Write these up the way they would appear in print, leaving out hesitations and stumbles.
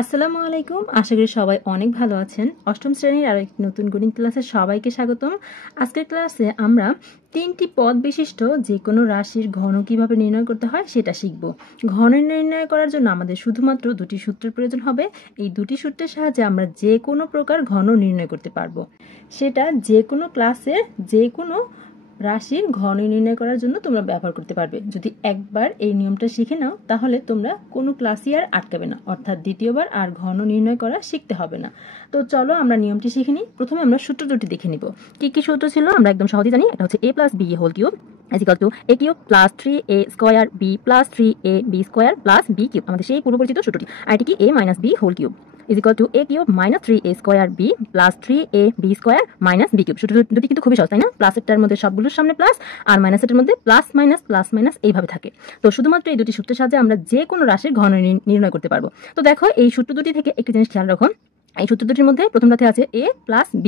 আসসালামু আলাইকুম। আশা করি সবাই অনেক ভালো আছেন। অষ্টম শ্রেণীর আরও একটি নতুন গণিত ক্লাসে সবাইকে স্বাগতম। আজকের ক্লাসে আমরা 3টি পদ বিশিষ্ট যে কোনো রাশির ঘন কিভাবে নির্ণয় করতে হয় সেটা শিখব। ঘন নির্ণয় করার জন্য আমাদের শুধুমাত্র দুটি সূত্রের প্রয়োজন হবে। এই দুটি সূত্রের সাহায্যে আমরা যে কোনো প্রকার ঘন নির্ণয় করতে পারবো। সেটা যে কোনো ক্লাসের যে কোনো রাশির ঘন নির্ণয় করার জন্য তোমরা ব্যবহার করতে পারবে। যদি একবার এই নিয়মটা শিখে নাও তাহলে তোমরা কোনো ক্লাসই আর আটকাবে না, অর্থাৎ দ্বিতীয়বার আর ঘন নির্ণয় করা শিখতে হবে না। তো চলো আমরা নিয়মটি শিখে নিই। প্রথমে আমরা সূত্র দুটি দেখে নিব। কি কি সূত্র ছিল আমরা একদম সহজেই জানি। একটা হচ্ছে a + b whole cube = a³ + 3a² b + 3ab² + b³ আমাদের সেই পূর্বপরিচিত সূত্রটি। আর এটি কি a - b whole cube = a³ - 3a² b + 3ab² - b³ সূত্র দুটি কিন্তু খুবই সহজ, তাই না? প্লাসেরটার মধ্যে সবগুলোর সামনে প্লাস আর মাইনাসের মধ্যে প্লাস মাইনাস এইভাবে থাকে। তো শুধুমাত্র এই দুটি সূত্রের সাহায্যে আমরা যে কোনো রাশির ঘন নির্ণয় করতে পারবো। তো দেখো এই সূত্র দুটি থেকে একটি জিনিস খেয়াল রাখো। এই সূত্র দুটির মধ্যে প্রথমটাতে আছে a + b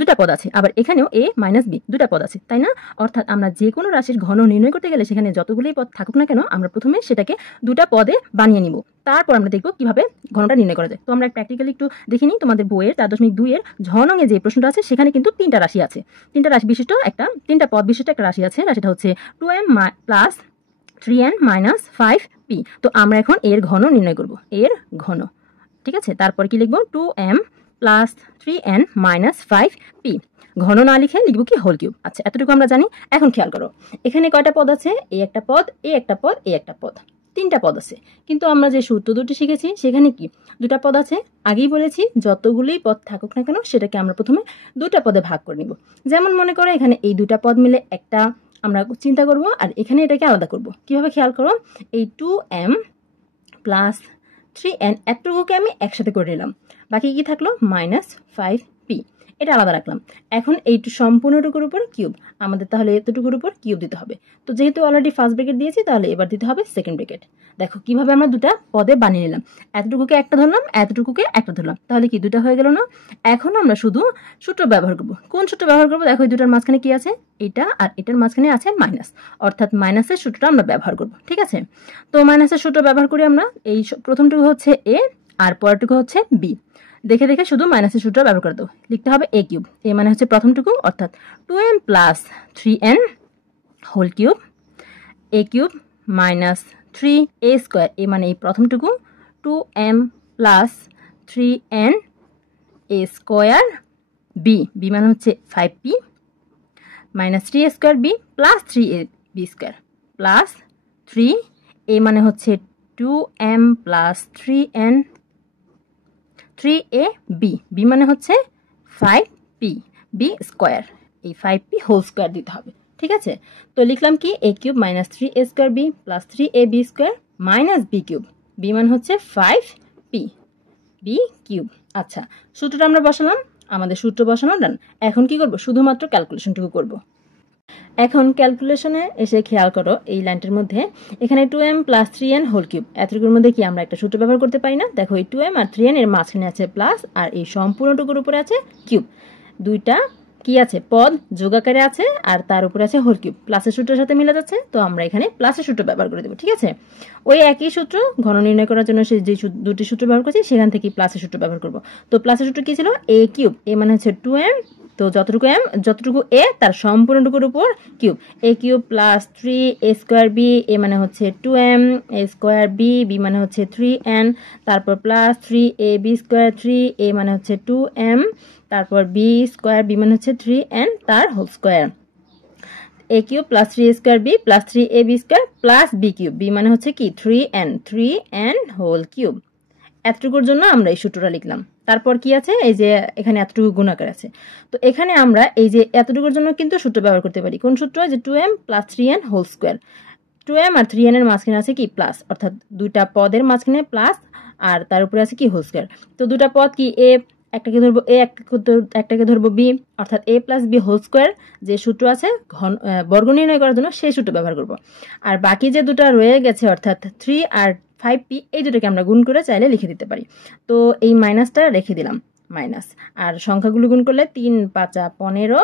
দুটা পদ আছে, আবার এখানেও a - b দুটা পদ আছে, তাই না? অর্থাৎ আমরা যে কোনো রাশির ঘন নির্ণয় করতে গেলে সেখানে যতগুলোই পদ থাকুক না কেন আমরা প্রথমে সেটাকে দুটা পদে বানিয়ে নিব, তারপর আমরা দেখব কিভাবে ঘনটা নির্ণয় করা যায়। তো আমরা প্র্যাকটিক্যালি একটু দেখে নিই। তোমাদের বইয়ের 4.2 এর ঝ নঙে যে প্রশ্নটা আছে সেখানে কিন্তু তিনটা রাশি আছে, তিনটা পদ বিশিষ্ট একটা রাশি আছে। রাশিটা হচ্ছে 2m + 3n - 5p। তো আমরা এখন এর ঘন নির্ণয় করব, এর ঘন। ঠিক আছে, তারপর কি লিখবো? 2m + 3n - 5p। ঘন না লিখে লিখবো কি? Whole cube. আচ্ছা, এতটুকু আমরা জানি। এখন খেয়াল করো, এখানে কয়টা পদ আছে? এ একটা পদ, এ একটা পদ, এ একটা পদ, তিনটা পদ আছে। কিন্তু আমরা যে সূত্র দুটি শিখেছি সেখানে কি দুটা পদ আছে। আগেই বলেছি যতগুলোই পদ থাকুক না কেন সেটাকে আমরা প্রথমে দুটা পদে ভাগ করে নিব। যেমন মনে করো এখানে এই দুটা পদ মিলে একটা আমরা চিন্তা করব, আর এখানে এটাকে আলাদা করব। কিভাবে? খেয়াল করো, এই 2m + 3n এতটুকুকে আমি একসাথে করে নিলাম, বাকি কি থাকলো? -5p, এটা আলাদা রাখলাম। এখন এই সম্পূর্ণটুকুর উপর কিউব, আমাদের তাহলে এতটুকুর উপর কিউব দিতে হবে। তো যেহেতু অলরেডি ফার্স্ট ব্র্যাকেট দিয়েছি তাহলে এবার দিতে হবে সেকেন্ড ব্র্যাকেট। দেখো কিভাবে আমরা দুটা পদে বানিয়ে নিলাম। এতটুকুকে একটা ধরলাম, এতটুকুকে একটা ধরলাম, তাহলে কি দুটা হয়ে গেল না? এখন আমরা শুধু সূত্র ব্যবহার করব। কোন সূত্র ব্যবহার করব? দেখো এই দুটার মাঝখানে কি আছে? এটা আর এটার মাঝখানে আছে মাইনাস, অর্থাৎ মাইনাসের সূত্রটা আমরা ব্যবহার করব। ঠিক আছে, তো মাইনাসের সূত্র ব্যবহার করি আমরা। এই প্রথমটুকু হচ্ছে a আর পরেরটুকু হচ্ছে b। দেখে দেখে শুধু মাইনাসের সূত্র ব্যবহার করে দাও। লিখতে হবে a³ এ মানে হচ্ছে প্রথমটুকু, অর্থাৎ 2m + 3n whole cube a³ - 3a² এ মানে এই প্রথমটুকু 2m + 3n a² b মানে হচ্ছে 5p - 3a² b + 3ab² + 3 a মানে হচ্ছে 2m + 3n 3ab b মানে হচ্ছে 5p b², এই 5p হোল স্কোয়ার দিতে হবে। ঠিক আছে, তো লিখলাম কি? a³ - 3a² b + 3ab² - b³ b মানে হচ্ছে 5p b³। আচ্ছা, সূত্রটা আমরা বসালাম, আমাদের সূত্র বসানো ডান। এখন কি করব? শুধুমাত্র ক্যালকুলেশনটুকু করব। এখন ক্যালকুলেশনে এসে খেয়াল করো এই লাইনটার মধ্যে এখানে 2m + 3n হোল কিউব এতটুকুর মধ্যে কি আমরা একটা সূত্র ব্যবহার করতে পারি না? দেখো এই 2m আর 3n এর মাঝখানে আছে প্লাস আর এই সম্পূর্ণটুকুর উপরে আছে কিউব। দুইটা কি আছে? পদ যোগাকারে আছে আর তার উপরে আছে হোল কিউব। প্লাসের সূত্রের সাথে মিলে যাচ্ছে, তো আমরা এখানে প্লাসের সূত্র ব্যবহার করে দেবো। ঠিক আছে, ওই একই সূত্র ঘন নির্ণয় করার জন্য যে দুটি সূত্র ব্যবহার করছি সেখান থেকে প্লাসের সূত্র ব্যবহার করব। তো প্লাসের সূত্র কি ছিল? a³ এ মানে হচ্ছে 2m, তো যতটুকু a তার সম্পূর্ণটুকুর উপর কিউব a³ + 3a² b এ মানে হচ্ছে 2m a² b মানে হচ্ছে 3n, তারপর প্লাস 3ab² 3a মানে হচ্ছে 2m, তারপর b² b মানে হচ্ছে 3n তার whole square a³ + 3a² b + 3ab² + b³ b মানে হচ্ছে কি? 3n whole cube. এতটুকুর জন্য আমরা এই সূত্রটা লিখলাম। তারপর কি আছে? এই যে এখানে এতটুকু গুণাকার আছে, তো এখানে আমরা এই যে এতটুকুর জন্য কিন্তু সূত্র ব্যবহার করতে পারি। কোন সূত্র? যে 2m + 3n whole square. 2m আর 3n এর মাঝখানে আছে কি? প্লাস, অর্থাৎ দুইটা পদের মাঝখানে প্লাস আর তার উপরে আছে কি? Whole square. তো দুটা পদ কি? a একটাকে ধরবো a, একটাকে ধরবো b, অর্থাৎ a + b হোল স্কোয়ার যে সূত্র আছে বর্গ নির্ণয় করার জন্য সেই সূত্র ব্যবহার করব। আর বাকি যে দুটা রয়ে গেছে অর্থাৎ 3 আর 5p এই দুটোকে আমরা গুণ করে চাইলে লিখে দিতে পারি। তো এই মাইনাসটা রেখে দিলাম, মাইনাস, আর সংখ্যাগুলো গুণ করলে 3 × 5 = 15,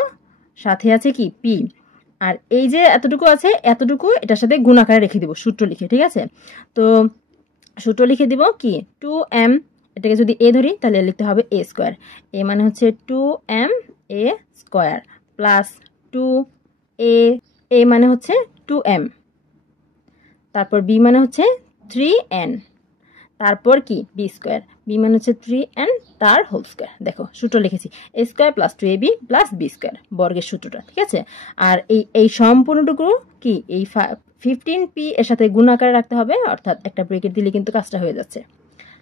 সাথে আছে কি? p, আর এই যে এতটুকু আছে এতটুকু এটার সাথে গুণ আকারে রেখে দিব সূত্র লিখে। ঠিক আছে, তো সূত্র লিখে দিব কি? 2m এটাকে যদি এ ধরি তাহলে লিখতে হবে এ স্কোয়ার। এ মানে হচ্ছে 2m a square plus 2a, এ মানে হচ্ছে 2m, তারপর বি মানে হচ্ছে 3n, তারপর কি বি স্কোয়ার, বি মানে হচ্ছে 3n তার হোল স্কোয়ার। দেখো সূত্র লিখেছি A square plus 2ab plus B square, বর্গের সূত্রটা, ঠিক আছে। আর এই সম্পূর্ণটুকু কি এই 15p এর সাথে গুণ আকারে রাখতে হবে, অর্থাৎ একটা ব্রেকেট দিলে কিন্তু কাজটা হয়ে যাচ্ছে,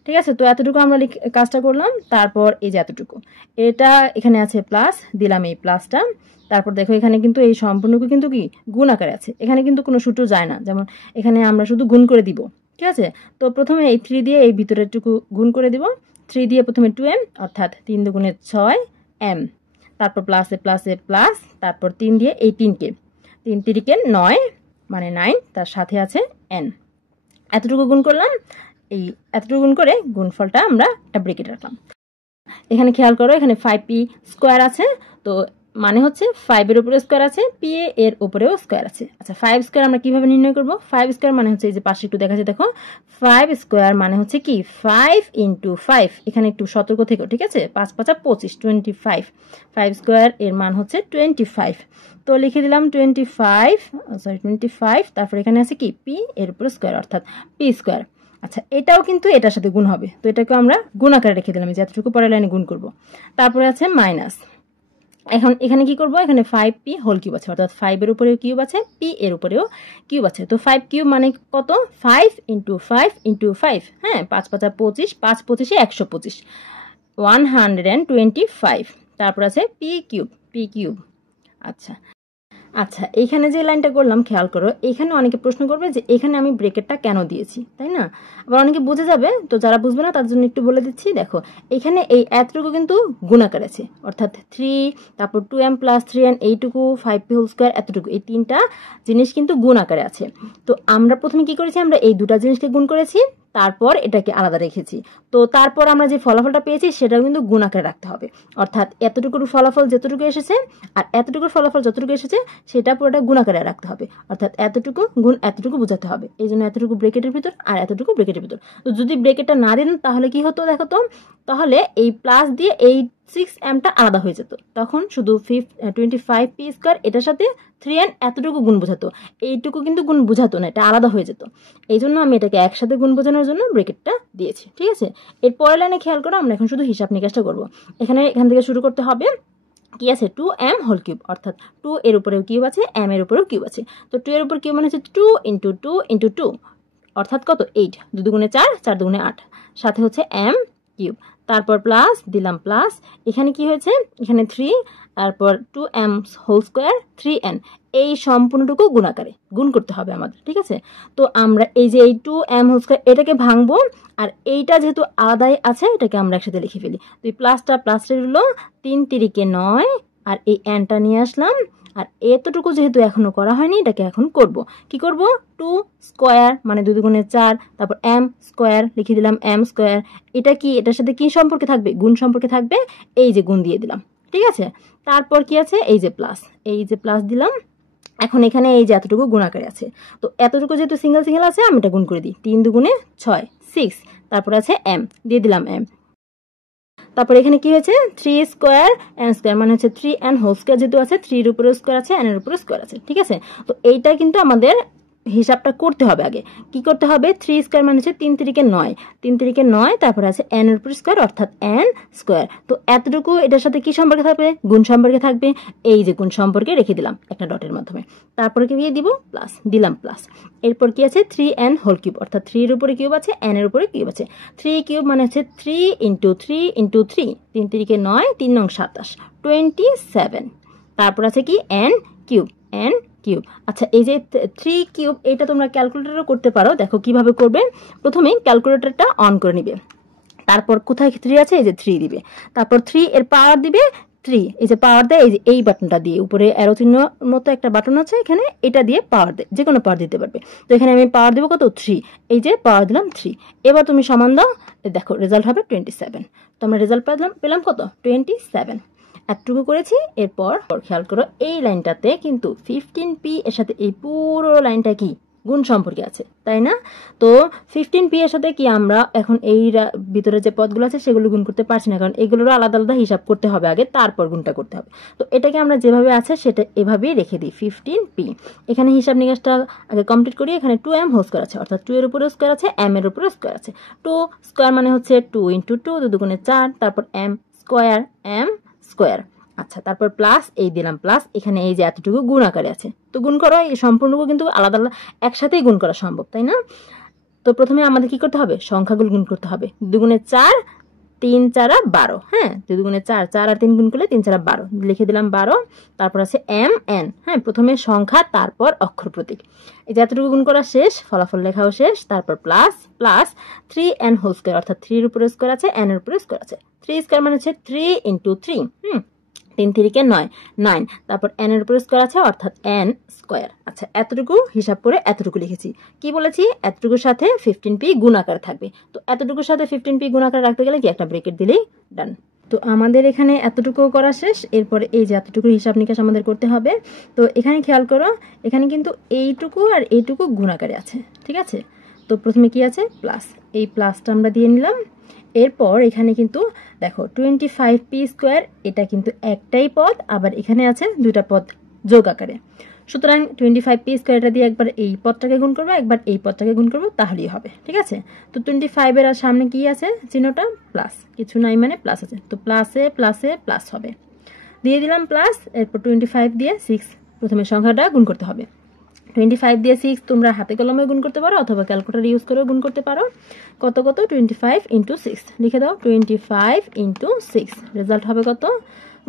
ঠিক আছে। তো এতটুকু আমরা কাজটা করলাম। তারপর এই যে এতটুকু, এটা এখানে আছে প্লাস, দিলাম এই প্লাসটা। তারপর দেখো এখানে কিন্তু এই সম্পূর্ণটুকু কিন্তু কি গুণ আকারে আছে, এখানে কিন্তু কোনো সূত্র যায় না, যেমন এখানে আমরা শুধু গুণ করে দিব, ঠিক আছে। তো প্রথমে এই 3 দিয়ে এই ভিতরেরটুকু গুণ করে দিব। 3 দিয়ে প্রথমে 2m, অর্থাৎ 3 দুগুণে 6m, তারপর প্লাসে প্লাসে প্লাস, তারপর 3 দিয়ে এই 3কে, 3 তিরিকে 9 মানে 9, তার সাথে আছে n। এতটুকু গুণ করলাম, এই এতটুকু গুণ করে গুণফলটা আমরা একটা ব্রেকেট রাখলাম। এখানে খেয়াল করো এখানে 5p স্কোয়ার আছে, তো মানে হচ্ছে 5 এর উপরে স্কোয়ার আছে, পি এর উপরেও স্কোয়ার আছে। আচ্ছা 5 স্কোয়ার আমরা কিভাবে নির্ণয় করব? 5 স্কোয়ার মানে হচ্ছে এই যে পাশে একটু দেখা যায়, দেখো 5 স্কোয়ার মানে হচ্ছে কি 5 ইন্টু 5, এখানে একটু সতর্ক থেকো, ঠিক আছে। 5 5 25, 25, 5 স্কোয়ার এর মান হচ্ছে 25, তো লিখে দিলাম 25, তারপর এখানে আছে কি পি এর উপরে স্কোয়ার, অর্থাৎ পি স্কোয়ার। আচ্ছা এটাও কিন্তু এটার সাথে গুণ হবে, তো এটাকে আমরা গুণ আকারে রেখে দিলাম, যে এতটুকু পরের লাইনে গুণ করব। তারপরে আছে মাইনাস, এখন এখানে কি করব, এখানে 5p হোল কিউব আছে, অর্থাৎ 5 এর উপরেও কিউব আছে, p এর উপরেও কিউব আছে। তো 5 কিউব মানে কত, 5 ইন্টু 5 ইন্টু 5, হ্যাঁ 5 5 25, 5 25 125, 125। তারপর আছে p কিউব। আচ্ছা আচ্ছা এইখানে যে লাইনটা করলাম খেয়াল করো, এখানে অনেকে প্রশ্ন করবে যে এখানে আমি ব্রেকেটটা কেন দিয়েছি, তাই না। আবার অনেকে বুঝে যাবে, তো যারা বুঝবে না তার জন্য একটু বলে দিচ্ছি। দেখো এখানে এই এতটুকু কিন্তু গুণাকার আছে, অর্থাৎ 3, তারপর 2m প্লাস 3n, এইটুকু 5p হোল স্কোয়ার, এতটুকু, এই তিনটা জিনিস কিন্তু গুণ আকারে আছে। তো আমরা প্রথমে কি করেছি, আমরা এই দুটা জিনিসকে গুণ করেছি, তারপর এটাকে আলাদা রেখেছি। তো তারপর আমরা যে ফলাফলটা পেয়েছি সেটাও কিন্তু গুণ আকারে রাখতে হবে, অর্থাৎ এতটুকুর ফলাফল যতটুকু এসেছে আর এতটুকুর ফলাফল যতটুকু এসেছে সেটা পুরোটা গুণ আকারে রাখতে হবে, অর্থাৎ এতটুকু গুণ এতটুকু বোঝাতে হবে। এই জন্য এতটুকু ব্রেকেটের ভিতর আর এতটুকু ব্রেকেটের ভিতর। তো যদি ব্রেকেটটা না দিন তাহলে কি হতো দেখো তো, তাহলে এই প্লাস দিয়ে এই 6mটা আলাদা হয়ে যেত, তখন শুধু 25p স্কোয়ার এটার সাথে 3n এতটুকু গুণ বোঝাতো, এইটুকু কিন্তু গুণ বোঝাতো না, এটা আলাদা হয়ে যেত। এই জন্য আমি এটাকে একসাথে গুণ বোঝানোর জন্য ব্রেকেটটা দিয়েছি, ঠিক আছে। এর পরের লাইনে খেয়াল করো, আমরা এখন শুধু হিসাব নিকাশটা করবো। এখান থেকে শুরু করতে হবে, কি আছে 2m হোল কিউব, অর্থাৎ 2 এর উপরেও কিউব আছে, m এর উপরেও কিউব আছে। তো 2 এর উপর কিউব মানে হচ্ছে 2 ইন্টু 2 ইন্টু 2, অর্থাৎ কত 8, 2 দুগুণে 4, 4 দুগুণে 8, সাথে হচ্ছে m কিউব, তারপর প্লাস দিলাম প্লাস, এখানে কি হয়েছে, এখানে 3, তারপর 2m হোল স্কোয়ার 3n, এই সম্পূর্ণটুকু গুণাকারে গুণ করতে হবে আমাদের, ঠিক আছে। তো আমরা এই যে এই 2m হোল স্কোয়ার এটাকে ভাঙবো, আর এইটা যেহেতু আলাদাই আছে এটাকে আমরা একসাথে লিখে ফেলি। তো এই প্লাসটা হলো 3 তিরিকে 9, আর এই nটা নিয়ে আসলাম, আর এতটুকু যেহেতু এখনো করা হয়নি এটাকে এখন করব। কি করব, 2 স্কোয়ার মানে 2 দুগুণে 4, তারপর m স্কোয়ার লিখে দিলাম m স্কোয়ার, এটা কি এটার সাথে কি সম্পর্কে থাকবে, গুণ সম্পর্কে থাকবে, এই যে গুণ দিয়ে দিলাম, ঠিক আছে। তারপর কি আছে, এই যে প্লাস দিলাম। এখন এখানে এই যে এতটুকু গুণাকারে আছে, তো এতটুকু যেহেতু সিঙ্গেল সিঙ্গেল আছে আমি এটা গুণ করে দিই, 3 দুগুণে 6, 6, তারপর আছে m, দিয়ে দিলাম m। তারপর এখানে কি হয়েছে, 3 স্কোয়ার n স্কোয়ার মানে হচ্ছে 3n হোল স্কোয়ার, যেহেতু আছে 3 এর উপরে স্কোয়ার আছে, n এর উপরে স্কোয়ার আছে, ঠিক আছে। তো এইটা কিন্তু আমাদের হিসাবটা করতে হবে। আগে কি করতে হবে, 3 স্কোয়ার মানে হচ্ছে 3 তিরিকে 9, 3 তিরিকে 9, তারপরে আছে n এর উপর স্কোয়ার, অর্থাৎ n স্কোয়ার। তো এতটুকু এটার সাথে কি সম্পর্কে থাকবে, গুণ সম্পর্কে থাকবে, এই যে গুণ সম্পর্কে রেখে দিলাম একটা ডটের মাধ্যমে। তারপরে কি দিয়ে দিব, প্লাস দিলাম প্লাস। এরপর কি আছে 3n হোল কিউব, অর্থাৎ 3 এর উপরে কিউব আছে, n এর উপরে কিউব আছে, 3 কিউব মানে হচ্ছে 3 ইন্টু 3 ইন্টু 3, 3 তিরিকে 9, 3 নং 27, 27। তারপর আছে কি n কিউব, n কিউব। আচ্ছা এই যে 3 কিউব এটা তোমরা ক্যালকুলেটরও করতে পারো, দেখো কিভাবে করবে। প্রথমে ক্যালকুলেটরটা অন করে নিবে, তারপর কোথায় 3 আছে, এই যে 3 দিবে, তারপর 3 এর পাওয়ার দিবে 3, এই যে পাওয়ার দেয় এই যে এই বাটনটা দিয়ে, উপরে অ্যারো চিহ্ন মতো একটা বাটন আছে এখানে, এটা দিয়ে পাওয়ার দেয়, যে কোনো পাওয়ার দিতে পারবে। তো এখানে আমি পাওয়ার দেবো কত, 3, এই যে পাওয়ার দিলাম 3। এবার তুমি সমান দাও, দেখো রেজাল্ট হবে 27। তো আমরা রেজাল্ট পেলাম কত, 27। এতটুকু করেছি। এরপর খেয়াল করো এই লাইনটাতে কিন্তু 15p এর সাথে এই পুরো লাইনটা কি গুণ সম্পর্কে আছে, তাই না? তো 15p এর সাথে কি আমরা এখন এই ভিতরে যে পদগুলো আছে সেগুলো গুণ করতে পারছি না, কারণ এগুলোরও আলাদা আলাদা হিসাব করতে হবে আগে, তারপর গুণটা করতে হবে। তো এটাকে আমরা যেভাবে আছে সেটা এভাবেই রেখে দিই 15p। এখানে হিসাব নিকাশটা আগে কমপ্লিট করি। এখানে 2m হোল স্কোয়ার আছে, অর্থাৎ 2 এর উপরে স্কোয়ার আছে, m এর উপরে স্কোয়ার আছে। 2 স্কোয়ার মানে হচ্ছে 2 × 2, 2 দুগুণে 4, তারপর m স্কোয়ার। আচ্ছা, তারপর প্লাস এই দিলাম প্লাস, এখানে এই যে এতটুকু গুণ আকারে আছে, তো গুণ করো, এই সম্পূর্ণটুকু কিন্তু আলাদা আলাদা একসাথেই গুণ করা সম্ভব, তাই না? তো প্রথমে আমাদের কি করতে হবে, সংখ্যাগুলো গুণ করতে হবে। 2 গুণে 4, 3 4 12, হ্যাঁ 2 দুগুণে 4, 4 আর 3 গুণ করলে 3 4 12, লিখে দিলাম 12। তারপর আছে mn, হ্যাঁ প্রথমে সংখ্যা তারপর অক্ষর প্রতীক। এই যে এতটুকু গুণ করা শেষ, ফলাফল লেখাও শেষ। তারপর plus plus 3n whole square, অর্থাৎ 3 এর উপরে স্কোয়ার আছে, n এর উপরে স্কোয়ার আছে। 3 স্কোয়ার মানে হচ্ছে 3 × 3, 3 3 9, 9, তারপর n এর উপরে স্কোয়ার আছে, অর্থাৎ n স্কোয়ার। আচ্ছা, এতটুকু হিসাব করে এতটুকু লিখেছি। কি বলেছি, এতটুকুর সাথে 15p গুণ আকার থাকবে। তো এতটুকুর সাথে 15p গুণ আকার রাখতে গেলে কি একটা ব্রেকেট দিলেই ডান। তো আমাদের এখানে এতটুকু করা শেষ। এরপরে এই যে এতটুকু হিসাব নিকাশ আমাদের করতে হবে। তো এখানে খেয়াল করো, এখানে কিন্তু এইটুকু আর এইটুকু গুণ আকারে আছে, ঠিক আছে? তো প্রথমে কি আছে, প্লাস, এই প্লাসটা আমরা দিয়ে নিলাম। এরপর এখানে কিন্তু দেখো 25p স্কোয়ার, এটা কিন্তু একটাই পদ, আবার এখানে আছে দুইটা পদ যোগ আকারে। সুতরাং 25p স্কোয়ারটা দিয়ে একবার এই পদটাকে গুণ করবো, একবার এই পদটাকে গুণ করবো, তাহলেই হবে, ঠিক আছে? তো 25 এর আর সামনে কি আছে, চিহ্নটা প্লাস, কিছু নাই মানে প্লাস আছে, তো প্লাসে প্লাসে প্লাস হবে, দিয়ে দিলাম প্লাস। এরপর 25 দিয়ে 6 প্রথমে সংখ্যাটা গুণ করতে হবে। 25 দিয়ে 6 তোমরা হাতে কলমে গুণ করতে পারো অথবা ক্যালকুলেটর ইউজ করেও গুণ করতে পারো। কত কত, 25 × 6, লিখে দাও 25 × 6, রেজাল্ট হবে কত,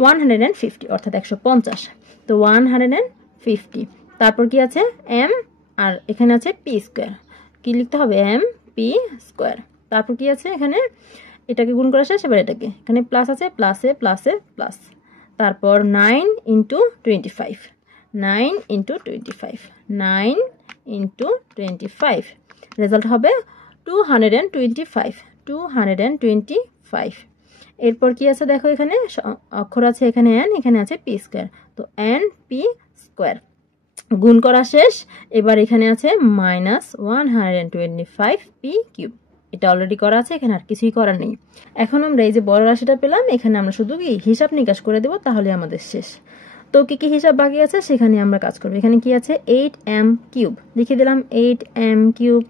150, অর্থাৎ 150। তো 150, তারপর কি আছে m, আর এখানে আছে p স্কোয়ার, কি লিখতে হবে m p স্কোয়ার। তারপর কি আছে এখানে, এটাকে গুণ করা শেষ, এবার এটাকে, এখানে প্লাস আছে, প্লাসে প্লাসে প্লাস। তারপর 9 × 25, 9 × 25, 9 × 25, রেজাল্ট হবে 225, 225। এরপর কি আছে দেখো, এখানে অক্ষর আছে, এখানে n, এখানে আছে p স্কোয়ার, তো n p স্কোয়ার। গুণ করা শেষ। এবার এখানে আছে -125p কিউব, এটা অলরেডি করা আছে, এখানে আর কিছুই করার নেই। এখন আমরা এই যে বড় রাশিটা পেলাম, এখানে আমরা শুধু কি হিসাব নিকাশ করে দেব, তাহলে আমাদের শেষ। তো কি কি হিসাব বাকি আছে সেখানে আমরা কাজ করব। এখানে কি আছে, 8m কিউব, লিখে দিলাম 8m কিউব।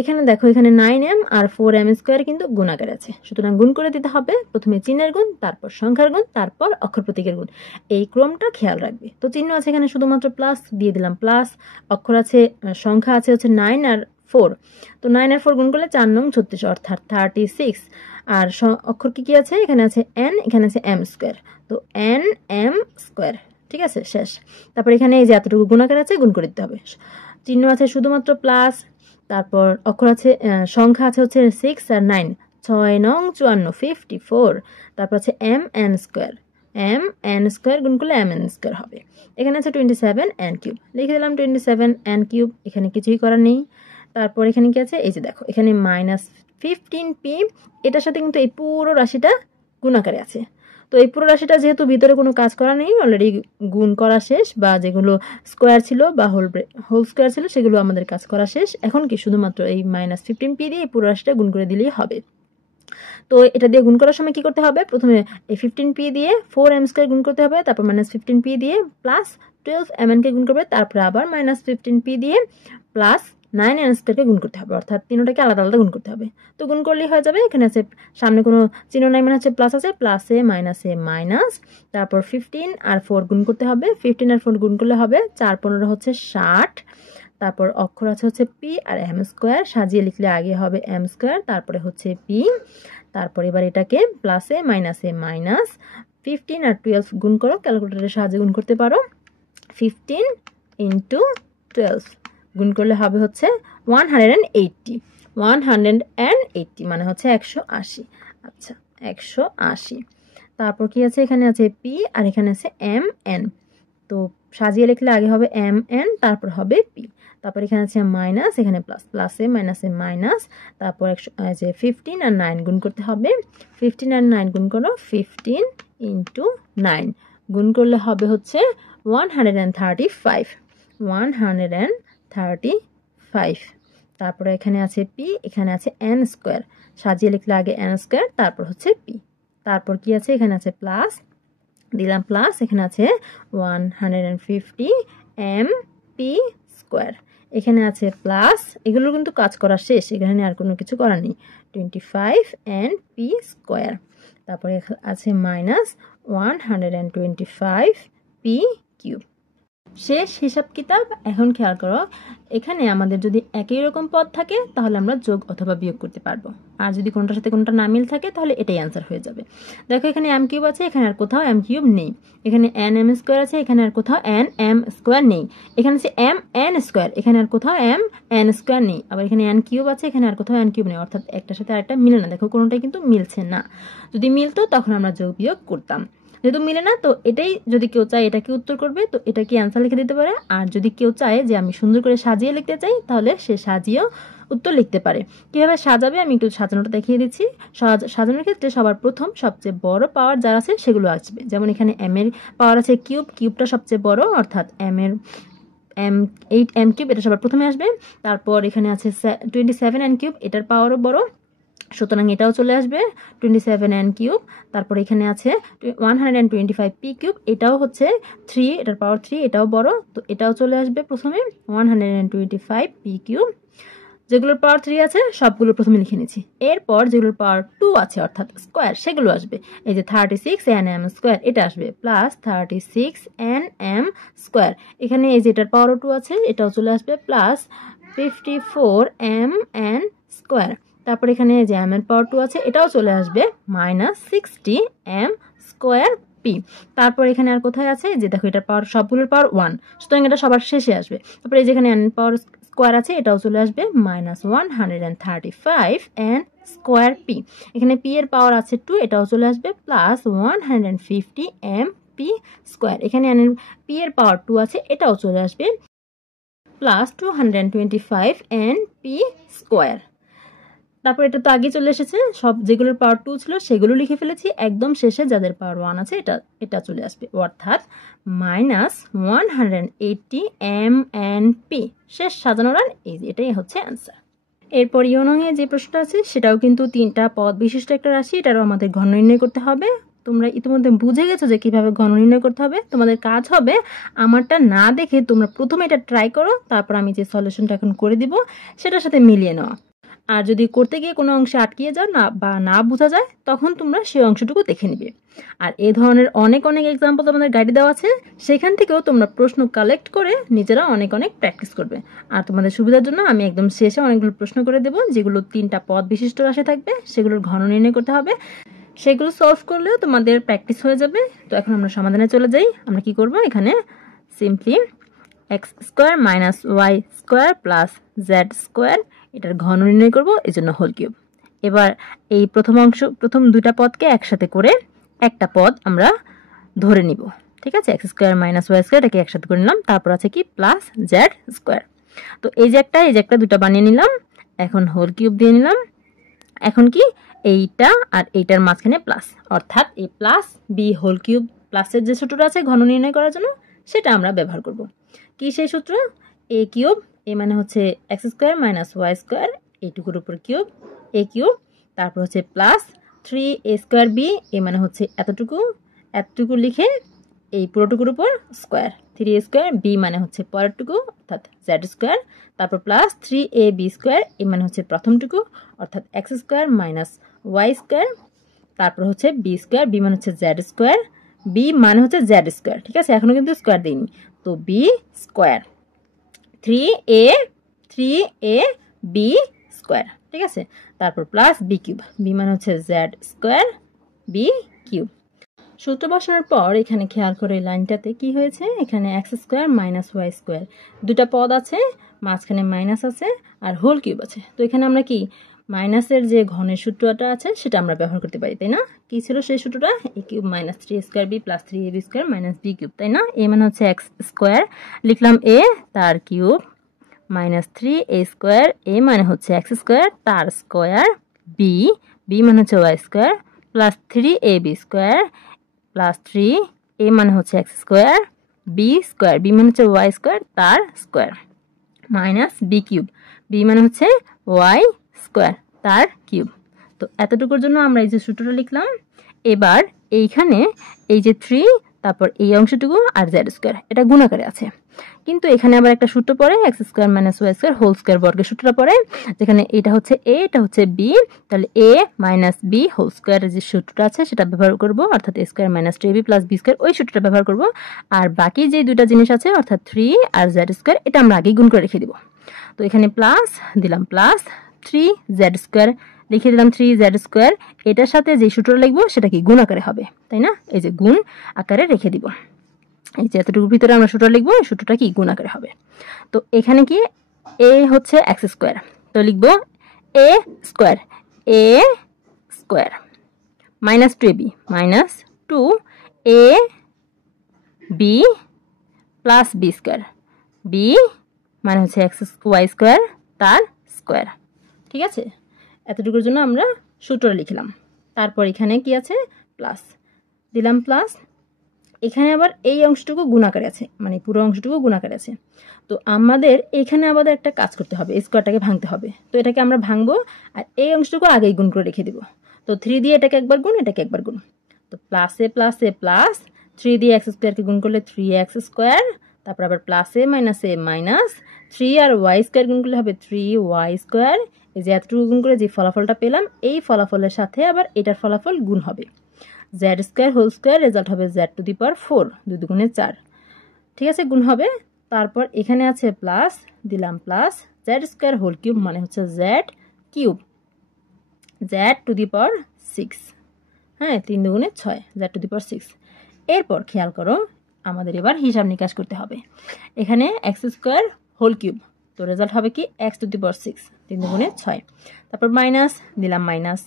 এখানে দেখো, এখানে 9m আর 4m স্কোয়ার কিন্তু গুণ আকারে আছে, সুতরাং গুণ করে দিতে হবে। প্রথমে চিহ্নের গুণ, তারপর সংখ্যার গুণ, তারপর অক্ষর প্রতীকের গুণ, এই ক্রমটা খেয়াল রাখবে। তো চিহ্ন আছে এখানে শুধুমাত্র প্লাস, দিয়ে দিলাম প্লাস। অক্ষর আছে, সংখ্যা আছে হচ্ছে 9 আর 4, তো 9 আর 4 গুণ করলে 4 নং 36, অর্থাৎ 36। আর অক্ষর কি কি আছে, এখানে আছে n, এখানে আছে m স্কোয়ার, তো nm স্কোয়ার, ঠিক আছে, শেষ। তারপর এখানে এই যে এতটুকু গুণ আকারে আছে, গুণ করে দিতে হবে। চিহ্ন আছে শুধুমাত্র প্লাস, তারপর অক্ষর আছে, সংখ্যা আছে হচ্ছে 6 আর 9, 6 নং 54, 54। তারপর আছে mn স্কোয়ার, mn স্কোয়ার গুণ করলে mn স্কোয়ার হবে। এখানে আছে 27n কিউব, লিখে দিলাম 27n কিউব, এখানে কিছুই করার নেই। তারপর এখানে কি আছে, এই যে দেখো, এখানে -15p, এটার সাথে কিন্তু এই পুরো রাশিটা গুণ আকারে আছে। তো এই পুরো রাশিটা যেহেতু ভিতরে কোনো কাজ করা নেই, অলরেডি গুণ করা শেষ, বা যেগুলো স্কোয়ার ছিল বা হোল স্কোয়ার ছিল সেগুলো আমাদের কাজ করা শেষ। এখন কি শুধুমাত্র এই -15p দিয়ে এই পুরো রাশিটা গুণ করে দিলেই হবে। তো এটা দিয়ে গুণ করার সময় কি করতে হবে, প্রথমে এই 15p দিয়ে 4m স্কোয়ার গুণ করতে হবে, তারপর -15p দিয়ে প্লাস 12mn কে গুণ করবে, তারপর আবার -15p দিয়ে প্লাস 9n স্কোয়ারকে গুণ করতে হবে, অর্থাৎ তিনটাকে আলাদা আলাদা গুণ করতে হবে। তো গুণ করলেই হয়ে যাবে। এখানে আছে সামনে কোনো চিহ্ন নাই মানে হচ্ছে প্লাস আছে, প্লাসে মাইনাসে মাইনাস, তারপর 15 আর 4 গুণ করতে হবে, 15 আর 4 গুণ করলে হবে 4 15 হচ্ছে 60। তারপর অক্ষর আছে হচ্ছে p আর m স্কোয়ার, সাজিয়ে লিখলে আগে হবে m স্কোয়ার, তারপরে হচ্ছে p। তারপর এবার এটাকে প্লাসে মাইনাসে মাইনাস, 15 আর 12 গুণ করো, ক্যালকুলেটরের সাহায্যে গুণ করতে পারো। 15 × 12 গুণ করলে হবে হচ্ছে 180, 180 মানে হচ্ছে 180। আচ্ছা, 180। তারপর কি আছে, এখানে আছে p আর এখানে আছে mn, তো সাজিয়ে লিখলে আগে হবে mn, তারপর হবে p, তারপর এখানে আছে মাইনাস, এখানে প্লাস, প্লাসে মাইনাসে মাইনাস, তারপর 15 আর 9 গুণ করতে হবে। 15 আর 9 গুণ করো, 15 × 9 গুণ করলে হবে হচ্ছে 135, 135। 35। তারপরে এখানে আছে পি, এখানে আছে এন স্কোয়ার, সাজিয়ে লিখলে আগে এন স্কোয়ার তারপর হচ্ছে পি। তারপর কি আছে, এখানে আছে প্লাস, দিলাম প্লাস, এখানে আছে 150 এম পি স্কোয়ার, এখানে আছে প্লাস, এগুলো কিন্তু কাজ করা শেষ, এখানে আর কোনো কিছু করার নেই, 25 এন পি স্কোয়ার। তারপরে আছে মাইনাস 125 পি কিউব। শেষ হিসাব কিতাব। এখন খেয়াল করো, এখানে আমাদের যদি একই রকম পদ থাকে তাহলে আমরা যোগ অথবা বিয়োগ করতে পারবো, আর যদি কোনটার সাথে কোনটা না মিল থাকে তাহলে এটাই অ্যান্সার হয়ে যাবে। দেখো এখানে এম কিউব আছে, এখানে আর কোথাও এম কিউব নেই, এখানে এন এম স্কোয়ার আছে, এখানে আর কোথাও এন এম স্কোয়ার নেই, এখানে আছে এম এন স্কোয়ার, এখানে আর কোথাও এম এন স্কোয়ার নেই, আবার এখানে এন কিউব আছে, এখানে আর কোথাও এন কিউব নেই, অর্থাৎ একটার সাথে আরেকটা মিলে না। দেখো কোনোটাই কিন্তু মিলছে না, যদি মিলতো তখন আমরা যোগ বিয়োগ করতাম, যেহেতু মিলে না তো এটাই, যদি কেউ চায় এটাকে উত্তর করবে তো এটাকে অ্যান্সার লিখে দিতে পারে, আর যদি কেউ চায় যে আমি সুন্দর করে সাজিয়ে লিখতে চাই তাহলে সে সাজিয়েও উত্তর লিখতে পারে। কীভাবে সাজাবে আমি একটু সাজানোটা দেখিয়ে দিচ্ছি। সাজানোর ক্ষেত্রে সবার প্রথম সবচেয়ে বড় পাওয়ার যার আছে সেগুলো আসবে, যেমন এখানে এম এর পাওয়ার আছে কিউব, কিউবটা সবচেয়ে বড়, অর্থাৎ এম কিউব, এটা সবার প্রথমে আসবে। তারপর এখানে আছে 27 এন কিউব, এটার পাওয়ারও বড়, সুতরাং এটাও চলে আসবে 27 এন কিউব। তারপর এখানে আছে 125 পি কিউব, এটাও হচ্ছে 3, এটার পাওয়ার 3, এটাও বড়, তো এটাও চলে আসবে প্রথমে 125 পি কিউব। যেগুলোর পাওয়ার 3 আছে সবগুলো প্রথমে লিখে নিচ্ছি, এরপর যেগুলোর পাওয়ার 2 আছে অর্থাৎ স্কোয়ার সেগুলো আসবে। এই যে 36 এন এম স্কোয়ার এটা আসবে, প্লাস 36 এন এম স্কোয়ার, এখানে এই যে এটার পাওয়ার 2 আছে এটাও চলে আসবে, প্লাস 54 এম এন স্কোয়ার। তারপর এখানে যে এম এর পাওয়ার 2 আছে এটাও চলে আসবে, মাইনাস 60 এম স্কোয়ার পি। তারপর এখানে আর কোথায় আছে, যে দেখো এটার পাওয়ার সবগুলোর পাওয়ার 1, সুতরাং এটা সবার শেষে আসবে। তারপরে এই যেখানে এন পাওয়ার স্কোয়ার আছে এটাও চলে আসবে, মাইনাস 135 এন স্কোয়ার পি। এখানে পি এর পাওয়ার আছে 2, এটাও চলে আসবে, প্লাস 150 এম পি স্কোয়ার। এখানে এন এর পি এর পাওয়ার 2 আছে এটাও চলে আসবে, প্লাস 225 এন পি স্কোয়ার। তারপর এটা তো আগে চলে এসেছে, সব যেগুলোর পাওয়ার 2 ছিল সেগুলো লিখে ফেলেছি, একদম শেষে যাদের পাওয়ার 1 আছে এটা চলে আসবে, অর্থাৎ মাইনাস 180 এম এন পি। শেষ সাজানোর আর এটাই হচ্ছে অ্যান্সার। এরপর ইউনংয়ে যে প্রশ্নটা আছে সেটাও কিন্তু 3টা পদ বিশিষ্ট একটা রাশি, এটারও আমাদের ঘন নির্ণয় করতে হবে। তোমরা ইতিমধ্যে বুঝে গেছো যে কিভাবে ঘন নির্ণয় করতে হবে। তোমাদের কাজ হবে আমারটা না দেখে তোমরা প্রথমে এটা ট্রাই করো, তারপর আমি যে সলিউশনটা এখন করে দিব সেটার সাথে মিলিয়ে নেওয়া। আর যদি করতে গিয়ে কোনো অংশে আটকিয়ে যাও না বোঝা যায় তখন তোমরা সেই অংশটুকু দেখে নিবে। আর এই ধরনের অনেক এক্সাম্পল তোমাদের গাইডে দেওয়া আছে, সেখান থেকেও তোমরা প্রশ্ন কালেক্ট করে নিজেরা অনেক প্র্যাকটিস করবে। আর তোমাদের সুবিধার জন্য আমি একদম শেষে অনেকগুলো প্রশ্ন করে দেবো, যেগুলো 3টা পদ বিশিষ্ট রাশি থাকবে, সেগুলোর ঘন নির্ণয় করতে হবে। সেগুলো সলভ করলেও তোমাদের প্র্যাকটিস হয়ে যাবে। তো এখন আমরা সমাধানে চলে যাই। আমরা কি করব, এখানে simply x square minus Y square plus Z square, এটার ঘন নির্ণয় করব, এই জন্য হোল কিউব। এবার এই প্রথম 2টা পদকে একসাথে করে একটা পদ আমরা ধরে নিব, ঠিক আছে। X square minus Y square এটাকে একসাথে করে নিলাম, তারপর আছে কি প্লাস জেড স্কোয়ার। তো এই যে একটা 2টা বানিয়ে নিলাম, এখন হোল কিউব দিয়ে নিলাম। এখন কি এইটা আর এইটার মাঝখানে প্লাস, অর্থাৎ এই প্লাস বি হোল কিউব, প্লাসের যে সূত্রটা আছে ঘন নির্ণয় করার জন্য সেটা আমরা ব্যবহার করব। কি সেই সূত্র, এ কিউব, এ মানে হচ্ছে x square minus Y square, এইটুকুর উপর কিউব, এ কিউব, তারপর হচ্ছে প্লাস 3a স্কোয়ার বি, এ মানে হচ্ছে এতটুকু লিখে এই পুরোটুকুর উপর স্কোয়ার, 3a স্কোয়ার বি মানে হচ্ছে পরেরটুকু অর্থাৎ জেড স্কোয়ার, তারপর প্লাস 3ab স্কোয়ার, এ মানে হচ্ছে প্রথমটুকু অর্থাৎ x square minus Y square, তারপর হচ্ছে বি স্কোয়ার, বি মানে হচ্ছে জেড স্কোয়ার, বি মানে হচ্ছে জেড স্কোয়ার, ঠিক আছে, এখনো কিন্তু স্কোয়ার দিইনি, তো B square 3a B square, ঠিক আছে, তারপর প্লাস বি কিউব, বি মানে হচ্ছে জেড স্কোয়ার বি কিউব। সূত্র বসানোর পর এখানে খেয়াল করে লাইনটাতে কি হয়েছে, এখানে x square minus Y square, 2টা পদ আছে, মাঝখানে মাইনাস আছে আর হোল কিউব আছে। তো এখানে আমরা কি মাইনাসের যে ঘনের সূত্রটা আছে সেটা আমরা ব্যবহার করতে পারি, তাই না। কি ছিল সেই সূত্রটা, A cube minus 3 square B plus 3ab square minus B cube, তাই না। এ মানে হচ্ছে এক্স স্কোয়ার, লিখলাম এ তার cube, minus 3a square, a মানে হচ্ছে এক্স স্কোয়ার তার স্কোয়ার, বি মানে হচ্ছে y square plus 3ab square plus 3, a মানে হচ্ছে এক্স স্কোয়ার, বি মানে হচ্ছে ওয়াই স্কোয়ার তার square, minus B cube, b মানে হচ্ছে ওয়াই স্কোয়ার তার কিউব। তো এতটুকুর জন্য আমরা এই যে সূত্রটা লিখলাম। এবার এইখানে এই যে 3 তারপর এই অংশটুকু আর জেড স্কোয়ার এটা গুণ আকারে আছে, কিন্তু এখানে আবার একটা সূত্র পড়ে x square minus Y square whole square বর্গের সূত্রটা পড়ে, যেখানে এটা হচ্ছে এ এটা হচ্ছে বি, তাহলে এ মাইনাস বি হোল স্কোয়ারের যে সূত্রটা আছে সেটা ব্যবহার করব, অর্থাৎ A square minus 2ab plus B square ওই সূত্রটা ব্যবহার করব। আর বাকি যে দুইটা জিনিস আছে অর্থাৎ 3 আর জেড স্কোয়ার এটা আমরা আগেই গুণ করে রেখে দিব। তো এখানে প্লাস দিলাম প্লাস 3z স্কোয়ার লিখে দিলাম 3z স্কোয়ার, এটার সাথে যে সূত্র লিখবো সেটা কি গুণ আকারে হবে, তাই না? এই যে গুণ আকারে রেখে দিব। এই যে এতটুকুর ভিতরে আমরা সূত্র লিখবো, এই সূত্রটা কি গুণ আকারে হবে। তো এখানে কি এ হচ্ছে এক্স স্কোয়ার, তো লিখবো A square minus 2ab minus 2ab plus B square, B মানে হচ্ছে এক্স ওয়াই স্কোয়ার তার স্কোয়ার। ঠিক আছে, এতটুকুর জন্য আমরা সূত্র লিখলাম। তারপর এখানে কি আছে প্লাস দিলাম প্লাস, এখানে আবার এই অংশটুকু গুণ আকারে আছে, মানে পুরো অংশটুকু গুণ আকারে আছে। তো আমাদের এখানে আমাদের একটা কাজ করতে হবে, স্কোয়ারটাকে ভাঙতে হবে। তো এটাকে আমরা ভাঙবো আর এই অংশটুকু আগেই গুণ করে রেখে দিব। তো 3 দিয়ে এটাকে একবার গুণ, এটাকে একবার গুণ, তো প্লাসে প্লাসে প্লাস 3 দিয়ে এক্স স্কোয়ারকে গুণ করলে 3x স্কোয়ার, তারপর আবার প্লাসে মাইনাসে মাইনাস 3 আর ওয়াই স্কোয়ার গুণ করলে হবে 3y স্কোয়ার। এই যে এতটুকু গুণ করে যে ফলাফলটা পেলাম এই ফলাফলের সাথে আবার এটার ফলাফল গুণ হবে, z square whole square result হবে z⁴, 2 দুগুণে 4। ঠিক আছে, গুণ হবে। তারপর এখানে আছে প্লাস দিলাম plus Z square whole cube মানে হচ্ছে জেড কিউব z⁴, হ্যাঁ 3 দুগুণে 6 z⁴। এরপর খেয়াল করো আমাদের এবার হিসাব নিকাশ করতে হবে। এখানে এক্স স্কোয়ার হোল কিউব, তো রেজাল্ট হবে কি x⁴, 3 দুগুণে 6, তারপর মাইনাস দিলাম মাইনাস,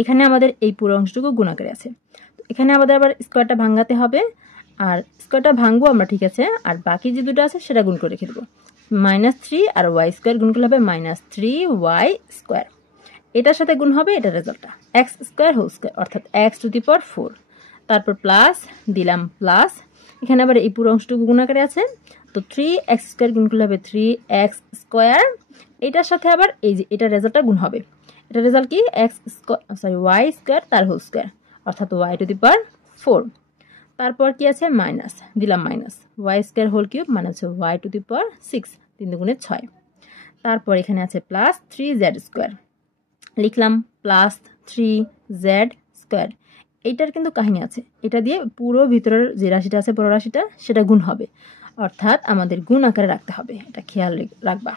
এখানে আমাদের এই পুরো অংশটুকু গুণ আকারে আছে। এখানে আমাদের আবার স্কোয়ারটা ভাঙাতে হবে, আর স্কোয়ারটা ভাঙবো আমরা, ঠিক আছে। আর বাকি যে দুটো আছে সেটা গুণ করে রেখে দেবো, -3 আর ওয়াই স্কোয়ার গুণ করলে হবে -3y স্কোয়ার, এটার সাথে গুণ হবে এটা রেজাল্টটা এক্স স্কোয়ার হোল স্কোয়ার অর্থাৎ x⁴। তারপর প্লাস দিলাম প্লাস, এখানে আবার এই পুরো অংশটুকু গুণ আকারে আছে, তো 3x স্কোয়ার গুণ করলে হবে 3x স্কোয়ার, এটার সাথে আবার এই যে এটা রেজাল্টটা গুণ হবে, এটা রেজাল্ট কি ওয়াই স্কোয়ার তার হোল স্কোয়ার অর্থাৎ y⁴। তারপর কি আছে মাইনাস দিলাম minus Y square whole cube মানে হচ্ছে y⁴, 3 দুগুণে 6। তারপর এখানে আছে প্লাস 3z স্কোয়ার, লিখলাম প্লাস 3z স্কোয়ার। এইটার কিন্তু কাহিনী আছে, এটা দিয়ে পুরো ভিতরের যে রাশিটা আছে বড় রাশিটা সেটা গুণ হবে, অর্থাৎ আমাদের গুণ আকারে রাখতে হবে, এটা খেয়াল রাখবা।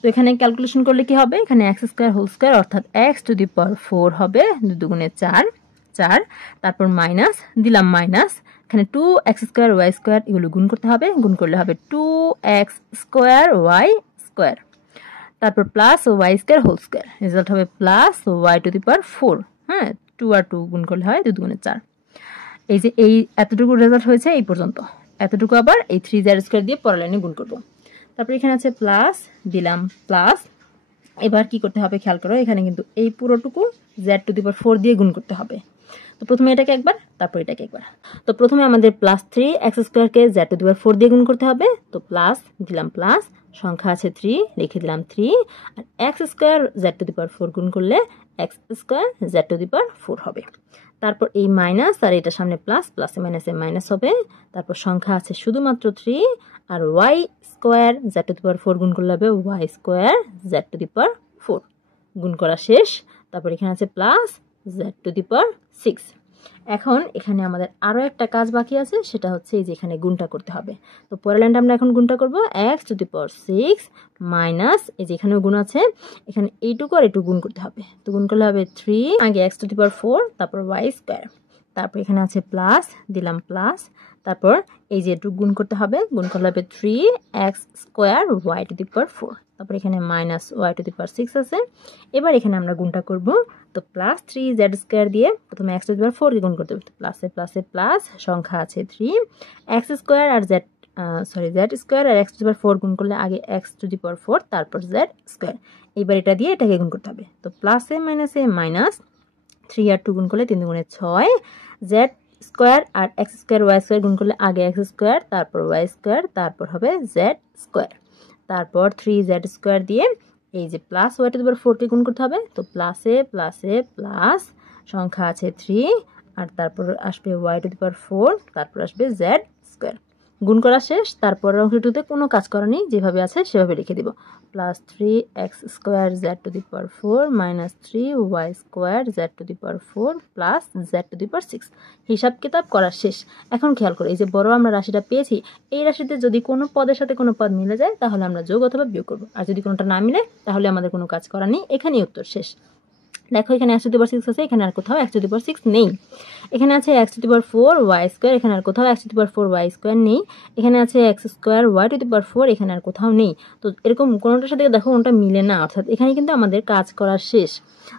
তো এখানে ক্যালকুলেশন করলে কি হবে, এখানে এক্স স্কোয়ার হোল স্কোয়ার অর্থাৎ x⁴ হবে, 2 দুগুণে 4, তারপর মাইনাস দিলাম মাইনাস, এখানে 2x স্কোয়ার ওয়াই স্কোয়ার এগুলো গুণ করতে হবে, গুণ করলে হবে 2x স্কোয়ার ওয়াই স্কোয়ার, তারপর plus y square whole square result হবে প্লাস y⁴, হ্যাঁ 2 আর 2 গুণ করলে হয় 2 দুগুণে 4। এই যে এই এতটুকু রেজাল্ট হয়েছে এই পর্যন্ত, এতটুকু আবার এই 3z স্কোয়ার দিয়ে পরের লাইনে গুণ করবো। তারপর এখানে আছে প্লাস দিলাম প্লাস, এবার কি করতে হবে খেয়াল করো, এখানে কিন্তু এই পুরোটুকু z⁴ দিয়ে গুণ করতে হবে। তো প্রথমে এটাকে একবার তারপর এটাকে একবার, তো প্রথমে আমাদের প্লাস 3x স্কোয়ারকে z⁴ দিয়ে গুণ করতে হবে, তো প্লাস দিলাম প্লাস, সংখ্যা আছে 3 লিখে দিলাম 3, আর x স্কোয়ার z⁴ গুণ করলে x স্কোয়ার z⁴ হবে। তারপর এই মাইনাস আর এটার সামনে প্লাস, প্লাসে মাইনাসে মাইনাস হবে, তারপর সংখ্যা আছে শুধুমাত্র 3 আর y স্কোয়ার z⁴ গুণ করলে হবে y স্কোয়ার z⁴, গুণ করা শেষ। তারপর এখানে আছে প্লাস z⁴। এখন এখানে আমাদের আরও একটা কাজ বাকি আছে, সেটা হচ্ছে এই যে এখানে গুণটা করতে হবে। তো পরের লাইনটা আমরা এখন গুণটা করবো, x⁴ মাইনাস এই যে এখানেও গুণ আছে, এখানে এইটুকু আর এইটুকু গুণ করতে হবে, তো গুণ করলে হবে 3 আগে x⁴, তারপর y স্কোয়ার, তারপর এখানে আছে প্লাস দিলাম প্লাস, তারপর এই যে এটুকু গুণ করতে হবে, গুণ করলে হবে 3x স্কোয়ার y⁴, তারপর এখানে মাইনাস y⁴ আছে। এবার এখানে আমরা গুণটা করব, তো প্লাস 3z স্কোয়ার দিয়ে প্রথমে x⁴ কে গুণ করতে হবে, প্লাসে প্লাসে প্লাস, সংখ্যা আছে 3 x স্কোয়ার আর z স্কোয়ার আর x⁴ গুণ করলে আগে x⁴ তারপর z স্কোয়ার, এইবার এটা দিয়ে এটাকে গুণ করতে হবে, তো প্লাসে মাইনাসে মাইনাস 3 আর 2 গুণ করলে 3 দুগুণে 6, z স্কোয়ার আর x স্কোয়ার ওয়াই স্কোয়ার গুণ করলে আগে x স্কোয়ার তারপর ওয়াই স্কোয়ার তারপর হবে z স্কোয়ার, তারপর 3z² দিয়ে এই যে প্লাস ওয়াই টু দি পাওয়ার 4কে গুণ করতে হবে। তো প্লাসে প্লাসে প্লাস সংখ্যা আছে 3 আর তারপর আসবে ওয়াই টু দি পাওয়ার 4, তারপর আসবে z²। গুণ করা শেষ। তারপর অংশটুতে কোনো কাজ করা নেই, যেভাবে আছে সেভাবে লিখে দিব। Plus 3x² z to the power 4 minus 3y² z to the power 4 plus z to the power 6। হিসাব কিতাব করা শেষ। এখন খেয়াল করো, এই যে বড় আমরা রাশিটা পেয়েছি, এই রাশিতে যদি কোনো পদের সাথে কোনো পদ মিলে যায় তাহলে আমরা যোগ অথবা বিয়োগ করবো, আর যদি কোনোটা না মিলে তাহলে আমাদের কোনো কাজ করা নেই। এখানেই উত্তর শেষ। দেখো এখানে x টু দি পাওয়ার 6 আছে, এখানে আর কোথাও x টু দি পাওয়ার 6 নেই। এখানে আছে x two the power 4 y², এখানে আর কোথাও x two the power 4 y² নেই। এখানে আছে x² y to the power 4, এখানে আর কোথাও নেই। তো এরকম কোনোটার সাথে দেখো কোনটা মিলে না, অর্থাৎ এখানে কিন্তু আমাদের কাজ করা শেষ।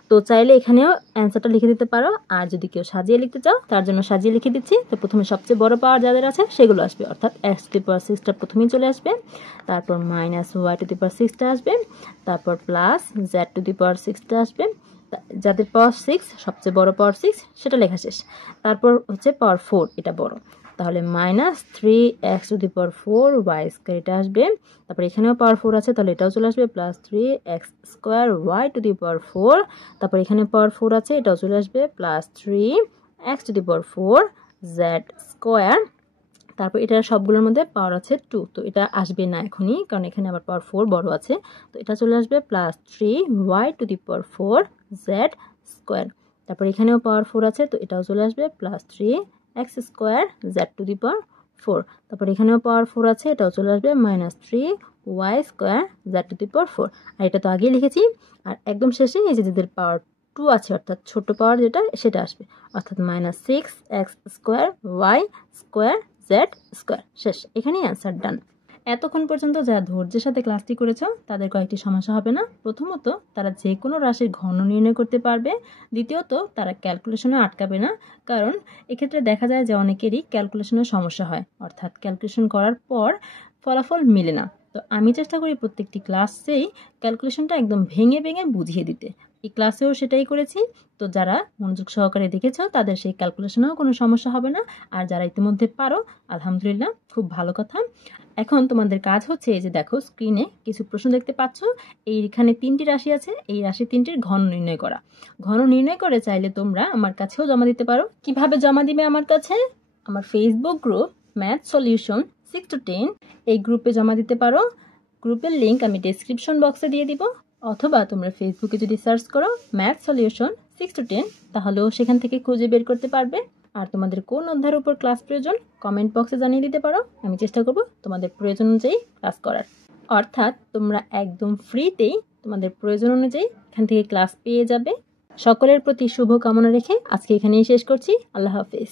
তো চাইলে এখানেও অ্যান্সারটা লিখে দিতে পারো, আর যদি কেউ সাজিয়ে লিখতে চাও তার জন্য সাজিয়ে লিখে দিচ্ছি। তো প্রথমে সবচেয়ে বড় পাওয়ার যাদের আছে সেগুলো আসবে, অর্থাৎ x টু দি পাওয়ার 6টা প্রথমেই চলে আসবে, তারপর মাইনাস y টু দি পাওয়ার 6টা আসবে, তারপর প্লাস z টু দি পাওয়ার 6টা আসবে। যাদের পাওয়ার 6 সবচেয়ে বড় পাওয়ার 6 সেটা লেখা শেষ। তারপর হচ্ছে পাওয়ার 4, এটা বড়, তাহলে minus 3x two the power 4 y² এটা আসবে। তারপর এখানেও পাওয়ার 4 আছে, তাহলে এটাও চলে আসবে, plus 3x² y to the power 4। তারপর এখানে পাওয়ার 4 আছে, এটাও চলে আসবে, plus 3x two the power 4 z²। তারপর এটা সবগুলোর মধ্যে পাওয়ার আছে 2, তো এটা আসবে না এখনই, কারণ এখানে আবার পাওয়ার 4 বড় আছে। তো এটা চলে আসবে plus 3y two the power 4 z²। তারপর এখানেও পাওয়ার 4 আছে, তো এটাও চলে আসবে, plus 3x² z to the power 4। তারপর এখানেও পাওয়ার 4 আছে, এটাও চলে আসবে, minus 3y² z to the power 4। আর এটা তো আগেই লিখেছি। আর একদম শেষে এই যে যাদের পাওয়ার 2 আছে, অর্থাৎ ছোট পাওয়ার যেটা সেটা আসবে, অর্থাৎ মাইনাস 6x² y² z²। শেষ, এখানেই অ্যান্সার ডান। এতক্ষণ পর্যন্ত যারা ধৈর্যের সাথে ক্লাসটি করেছো তাদের কয়েকটি সমস্যা হবে না। প্রথমত, তারা যে কোনো রাশির ঘন নির্ণয় করতে পারবে। দ্বিতীয়ত, তারা ক্যালকুলেশনে আটকাবে না, কারণ এক্ষেত্রে দেখা যায় যে অনেকেরই ক্যালকুলেশনের সমস্যা হয়, অর্থাৎ ক্যালকুলেশন করার পর ফলাফল মিলে না। তো আমি চেষ্টা করি প্রত্যেকটি ক্লাসেই ক্যালকুলেশনটা একদম ভেঙে ভেঙে বুঝিয়ে দিতে। এই ক্লাসেও সেটাই করেছি। তো যারা মনোযোগ সহকারে দেখেছো তাদের সেই ক্যালকুলেশনেও কোনো সমস্যা হবে না। আর যারা ইতিমধ্যে পারো, আলহামদুলিল্লাহ, খুব ভালো কথা। এখন তোমাদের কাজ হচ্ছে, এই যে দেখো স্ক্রিনে কিছু প্রশ্ন দেখতে পাচ্ছ, এইখানে 3টি রাশি আছে, এই রাশি 3টির ঘন নির্ণয় করা। ঘন নির্ণয় করে চাইলে তোমরা আমার কাছেও জমা দিতে পারো। কিভাবে জমা দিবে আমার কাছে? আমার Facebook group math solution 6 to 10 এই গ্রুপে জমা দিতে পারো। গ্রুপের লিঙ্ক আমি ডেসক্রিপশন বক্সে দিয়ে দিব, অথবা তোমরা ফেসবুকে যদি সার্চ করো ম্যাথ সলিউশন 6 to 10 তাহলেও সেখান থেকে খুঁজে বের করতে পারবে। আর তোমাদের কোন অধ্যায়ের উপর ক্লাস প্রয়োজন কমেন্ট বক্সে জানিয়ে দিতে পারো, আমি চেষ্টা করব তোমাদের প্রয়োজন অনুযায়ী ক্লাস করার। অর্থাৎ তোমরা একদম ফ্রিতেই তোমাদের প্রয়োজন অনুযায়ী এখান থেকে ক্লাস পেয়ে যাবে। সকলের প্রতি শুভ কামনা রেখে আজকে এখানেই শেষ করছি। আল্লাহ হাফেজ।